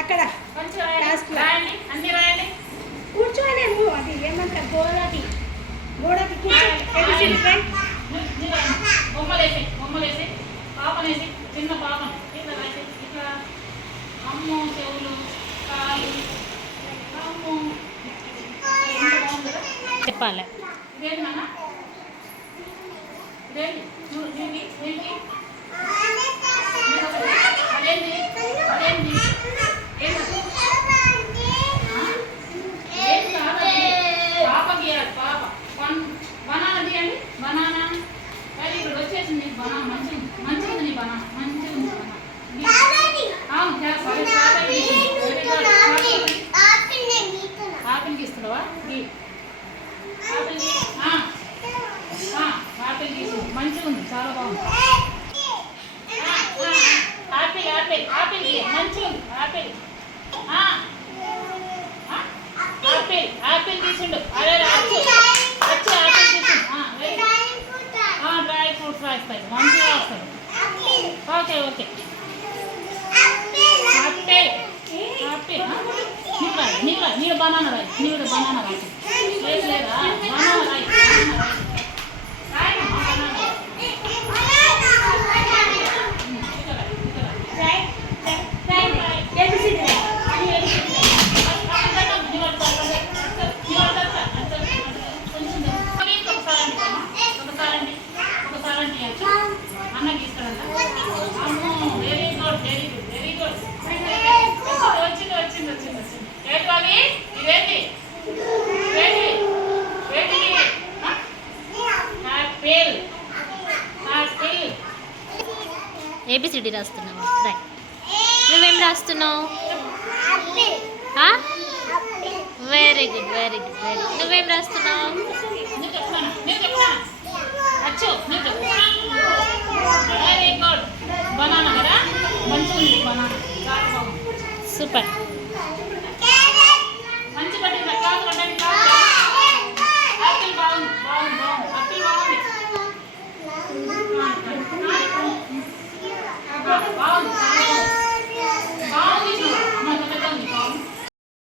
అక్కడ కూర్చోలేము. అది ఏమంటారు గోడకి బొమ్మలేసి పాపనేసి చిన్న పాపను ఇట్లా రాసి ఇట్లా అమ్ము చెవులు కాలు అమ్ము చెప్పాలి. ఇదేంటి నాన్న ఇదేంటి అదేంటి పాప గీయాలి. పాప బనానా తీయండి. బనానా అది ఇక్కడ వచ్చేసింది. బనానా మంచిగా ఉంది. నీ బనానా మంచిగా ఉంది. ఆపిల్ గీస్తున్నావా? ఆపిల్ గీసి మంచిగా ఉంది. చాలా బాగుంది. ఆపిల్ ఆపిల్ ఆపిల్ మంచిగా ఉంది. ఆపిల్ ఆపిల్ ఆపిల్ తీసిండు. అదే వచ్చి ఆపిల్ తీసిండు. డ్రై ఫ్రూట్స్ రాస్తాయి. మంచిగా రాస్తాయి. ఓకే ఓకే ఆపిల్ ఆపిల్ నీవు బనానా రాయి. నీవు బనానా రాయి. లేదు లేదా బనానా రాయి. అన్న గీస్తాడంట. Very good very good very good. వచ్చింది వచ్చింది వచ్చింది వచ్చింది. ఏంటి బాబీ ఇదేంటి ఇదేంటి ఏంటి? Apple apple. ఏబిసిడి రాస్తున్నావు. రైట్. నువ్వేం రాస్తున్నావు? Very good very good very good. నువ్వేం రాస్తున్నావు? నేను చెప్తాను అచ్చు నేను చెప్తాను. Very good. బనానా కదా మంచిగా ఉంది. బనానా చాలా బాగుంది. సూపర్.